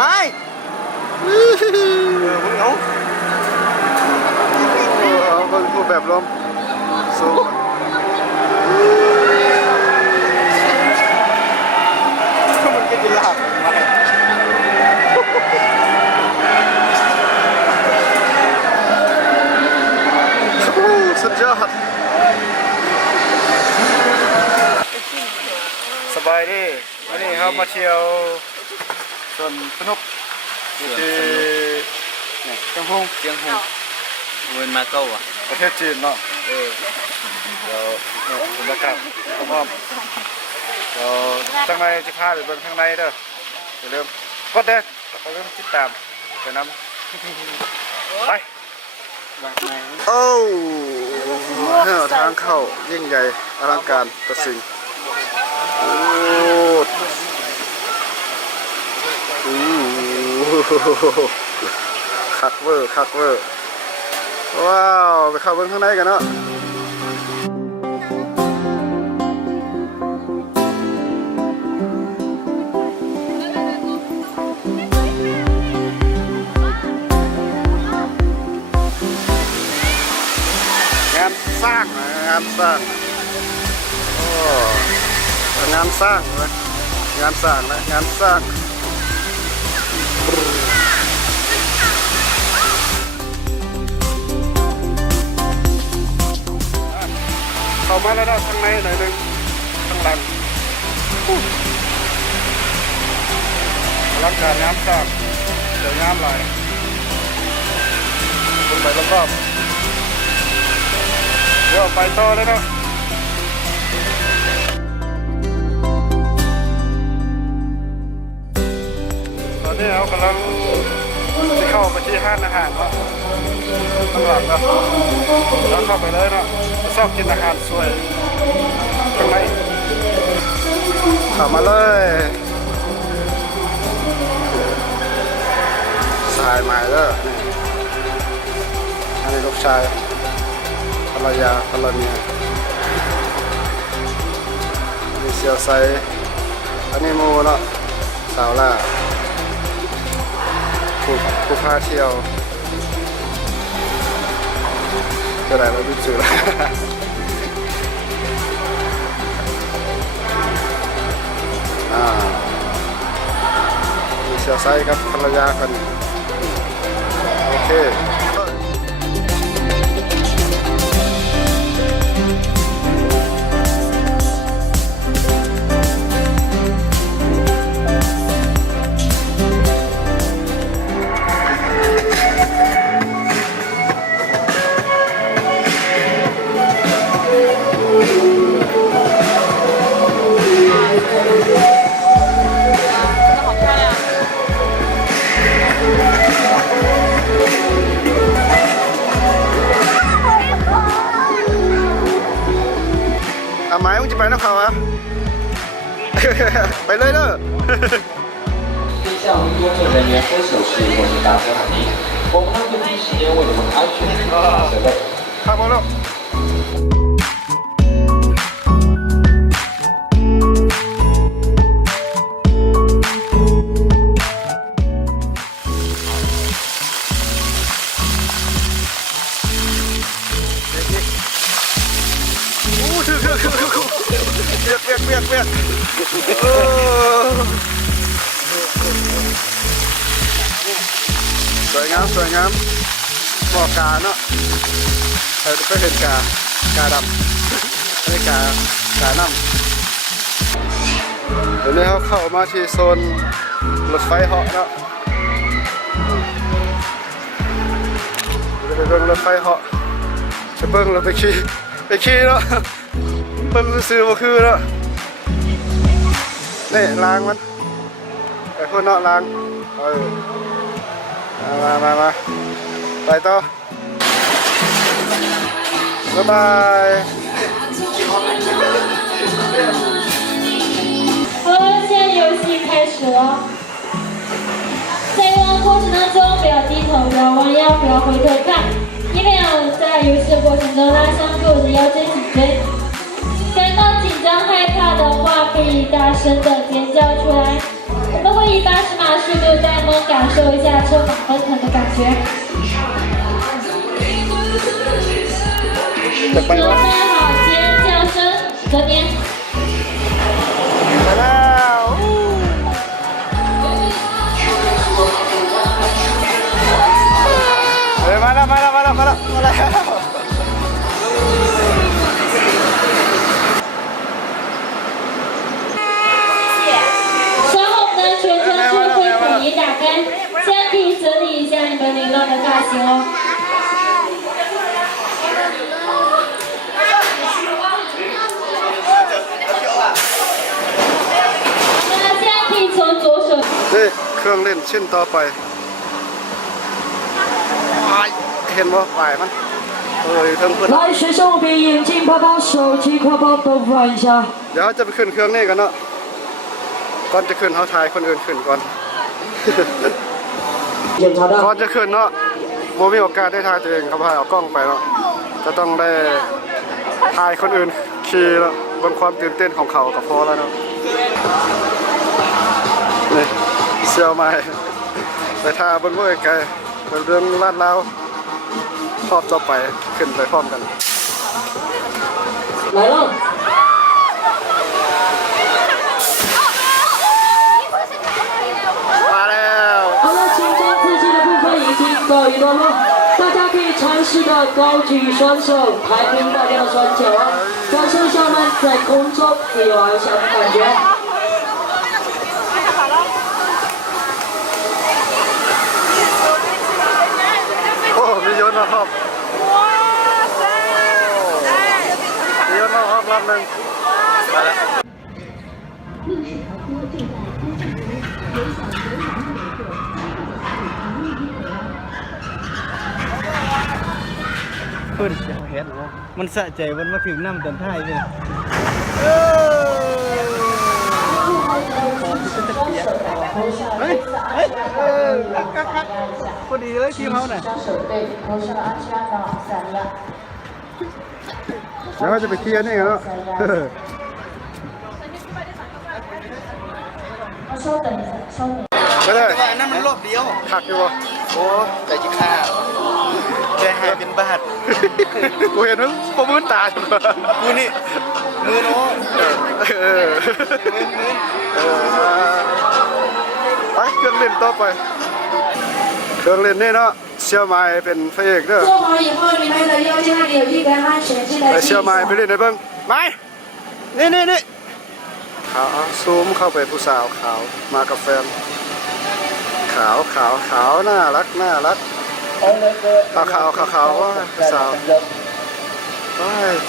ไม่เอาเอาแบบลมสูงมันก็จะลากมาสุดยอดสบายดีวันนี้ครับมาเที่ยวส่วนสนุกที่เชียงพุ่งเงินมาเก้าอ่ะประเทศจีนเนาะเดี๋ยวผมจะกลับผมอ้อมเดี๋ยวข้างในจะพาไปเบิ่งข้างในเด้ออย่าลืมกดเด้ออย่าลืมติดตามไปน้ำไปโอ้ทางเข้ายิ่งใหญ่อลังการประสิงโอ้คักเวอร์คักเวอร์ว้าวไปเข้าเบิ่งข้างในกันเนาะงานสร้างงานสร้างโอ้งานสร้างเลยงานสร้างนะงานสร้างเข้ามาแล้วนะข้างในหน่อยนึงข้างหลังรักการน้ำสร้างเดี๋ยวน้ำไหลคนไปรอบๆเดี๋ยวไปต่อเลยเนาะตอนนี้เรากำลังจะเข้าไปที่ห้างอาหารเนาะข้างหลังเนาะแล้วเข้าไปเลยเนาะชอบกินอาหารสวยข้างในเข้ามาเลยสายใหม่เลยอันนี้ลูกชายภรรยาภรรเมียมีเซียวไซอันนี้โมเนาะสาวล่าผู้พาเที่ยวจะได้เราดูจืดละมีเซียวไซกับภรรยากันโอเคหมายมึงจะไปนักข่าวอ่ะไปเลยเด้อ向工作人员挥手示意我们大家好，我们会第一时间为你们安全负责任。ข้ามมาแล้วเปียกสวยงามหมอกกาเนาะเราก็เห็นกาดำไม่กาน้ำเดี๋ยวนี้เขาเข้ามาที่โซนรถไฟเหาะเนาะไปเบิ่งรถไฟเหาะไปเบิ่งรถไปขี่เนาะเบิ่งซื้อมาคือเนาะนี่ล้างมันไอ้พวกเนาะล้างมาไปต่อบ๊ายบาย好了，现在游戏开始了。在游玩过程当中，不要低头，不要弯腰，不要回头看，以免在游戏的过程中拉伤住我的腰椎颈椎。感到紧张害怕的话，可以大声的尖叫出来。我们会以80码速度带我们感受一下车马奔腾的感觉。 จะไป 准 วะ 备好尖叫声，这边。 ไปแล้วเฮ้ยมาแล้ว稍后我们的全车会统一打开，先可以整理一下你们凌乱的发型哦。 从左手。 นี่เครื่องเล่นชิ้นต่อไปเห็นว่าฝ่ายมันทั้งเพื่อน 来，学生物品眼镜、包包、手机、挎包都放一下。 เดี๋ยวจะไปขึ้นเครื่องนี่กันเนาะก่อนจะขึ้นเขาถ่ายคนอื่นขึ้นก่อน 检查 ก่อ 到 นจะขึ้นเนาะโมมีโอกาสได้ถ่ายตัวเองเขาพาเอากล้องไปเนาะจะต้องได้ถ่ายคนอื่นขี่แล้วบนความตื่นเต้นของเขากับพอแล้วเนาะนี่เซียวไม้ไปท่าบนเวทีไกลไปเรื่องลาดลาวรอบต่อไปขึ้นไปพร้อมกัน 来了。 มาแล้ว 好了，轻松刺激的部分已经告一段落，大家可以尝试的高举双手，抬平大家的双脚啊，感受一下我们在空中自由翱翔的感觉。 โอ้มีโยนมาครับมีโยนมาครับลำหนึ่งมาแล้ว เพิ่นเสียวเฮ็ดมันสะใจมันมาถึงน้ำตอนท้ายเลย เฮ้ยคักพอดีเลยทีมเขาเนี่ยแล้วก็จะไปเคลียร์นี่กันเนาะ ไปเลย แต่อันนั้นมันรอบเดียว คักอยู่บ่ โอ้แต่จิค่าแค่หายเป็นบาท กูเห็นมึงประมืนตาอยู่ กูนี่มือโน้ เออไปเครื่องเล่นต่อไป เครื่องเล่นนี่เนาะเชียร์ไม้เป็นพระเอกเด้อ 做好以后，你们的腰间那里有一根安全系 ไป 的 เชียร์ไม้ไปเล่นในเบิ้งไม้นี่ขาวซูมเข้าไปผู้สาวขาวมากับแฟนขาวน่ารักขาวว่าสาว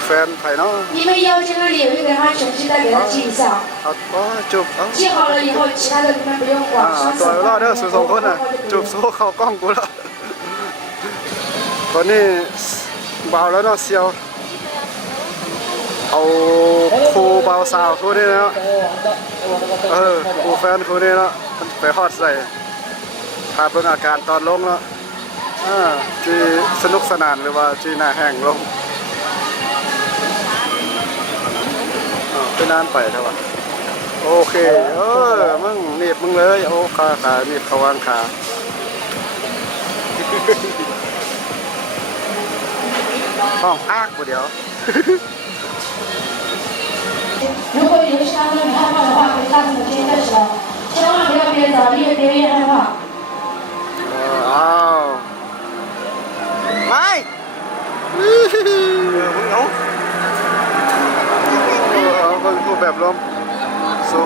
แฟนไผ่เนาะ 你们腰间那里有一根安全系带，给它系一下。 เอาจูบเอา 系好了以后，其他的你们不用管，双 ตัว 手 รอดเด้อสู่สองคนน่ะจูบโซ่เข้ากล้องกูแล้วตอนนี้เบาแล้วเนาะเซียวเอาครูเบาสาวครูนี่เนาะครูแฟนครูนี่เนาะไปฮอดใส่พาเบิ่งอาการตอนลงเนาะจีสนุกสนานหรือว่าจีหน้าแห้งลงไปนานไปเท่าไหร่โอเคมึงหนีบมึงเลยโอ้ขาหนีบเขาวางขาห้องอ้ากกูเดี๋ยว 如果有的是当中你害怕的话，可以看我今天开始了，千万不要憋着，越害怕。 อ้าวไม่ มึงเอา เอาพูดแบบลมสู้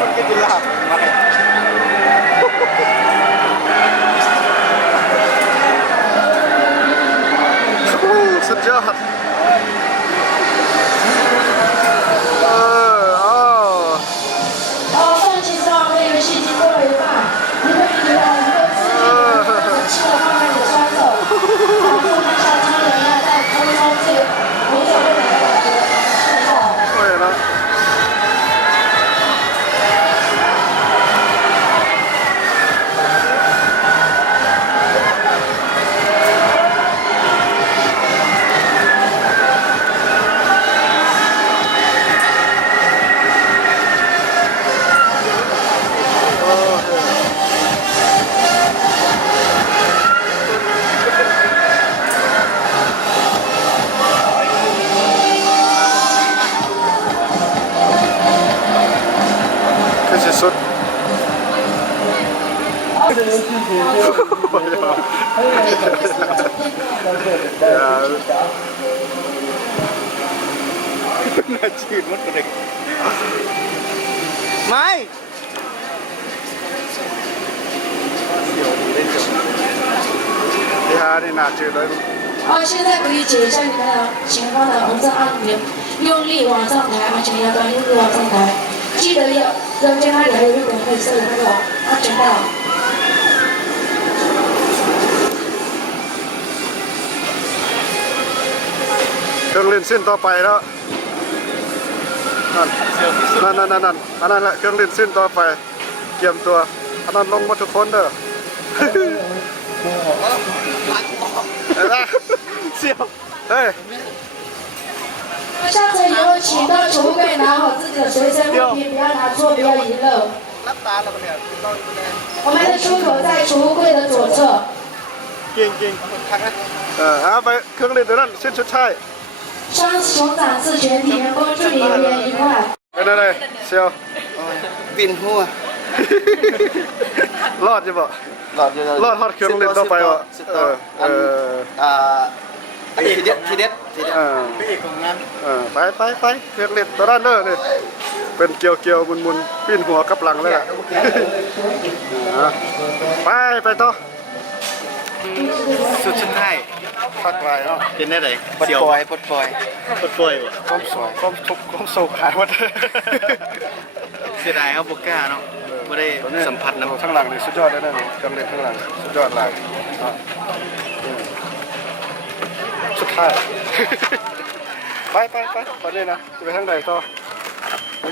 มันก็จะลากมา สุดยอด สุดน่าชื่นมากเลยไม่ 你好，你拿这个。好，现在可以解一下你们的前方的红色按钮，用力往上抬，安全摇杆用力往上抬，记得要将那里还有一点黑色的那个安全带。เครื่องเล่นเส้นต่อไปแล้วนั่นอันนั้นแหละเครื่องเล่นเส้นต่อไปเตรียมตัวอันนั้นลงมาทุกคนเด้อเสียวเฮ้ย下车以后，请到储物柜拿好自己的随身物品，不要拿错，不要遗漏。我们的出口在储物柜的左侧。เก่งเอาไปเครื่องเล่นตัวนั้นเส้นชุดชัย双熊掌刺全体员工祝你游园愉快。เป็นอะไรเสียว บินหัว รอดจะบ่ หลอดเดียว รอดฮอดเครื่องเล่นต่อไปวะทีเด็ดพระเอกของงานไปเครื่องเล่นตัวนั้นเด้อนี่เป็นเกี่ยวมุนปิ้นหัวกับหลังเลยอ่ะไปต่อ สุดชุดไทย พักไว้เนาะ เป็นได้ไหนปลดปล่อยวะ ความสวยความทุกข์ความโศกหายหมด เสียดายเขาบุกก้าเนาะไม่ได้สัมผัสนะ ข้างหลังนี่สุดยอดเลยนะเครื่องเล่นข้างหลังสุดยอดเลยสุดท้ายไปตอนนี้นะจะไปทางไหนต่อ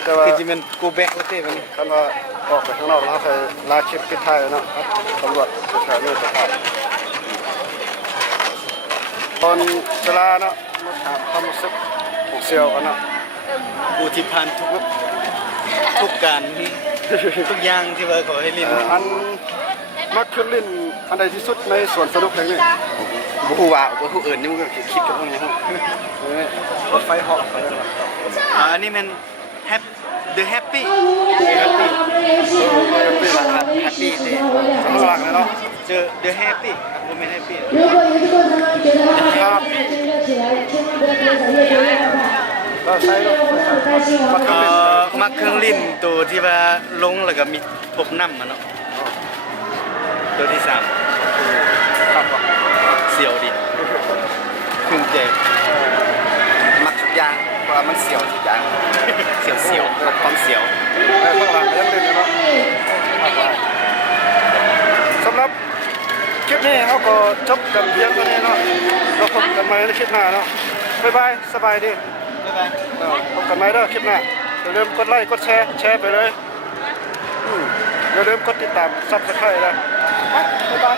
แต่ว่า คือจะเป็นกูแบ็กแล้วเต้มัน ท่านว่าออกไปข้างนอกแล้วเคยลาคลิปปิดท้ายเนาะตำรวจสถานีตำรวจตอนเวลาเนาะมาถามความรู้สึกของเซลล์กันเนาะ กูที่ผ่านทุกการทุกอย่างที่ว่าเขาให้เล่น อันมักเครื่องเล่นอันใดที่สุดในสวนสนุกแห่งนี้ บุหูว่าบุหูอื่นนี่มันก็คิดกับพวกนี้รถไฟเหาะ อันนี้มันThe Happy ข้างหลังเลยเนาะ เจอ The Happy ผมไม่ Happy 如果游戏过程中觉得害怕，可以热起来，千万不要觉得越多越害怕。 เราใช้รถ 很开心哦。 มักเครื่องลิ้นตัวที่ว่าลงแล้วก็มีพบน้ำมันเนาะตัวที่3เสียวดิคึ่งเจ็บมักทุกอย่างเพราะมันเสียวทุกอย่างเสียวความเสียว ข้างหลังก็ยังเล่นเนาะสำหรับคลิปนี้เขาก็จบกันเพียงเท่านี้เนาะเราพบกันใหม่ในคลิปหน้าเนาะบ๊ายบายสบายดีพบกันใหม่เด้อคลิปหน้าอย่าลืมกดไลค์กดแชร์ไปเลยอย่าลืมกดติดตามซับสไครต์นะบ๊ายบาย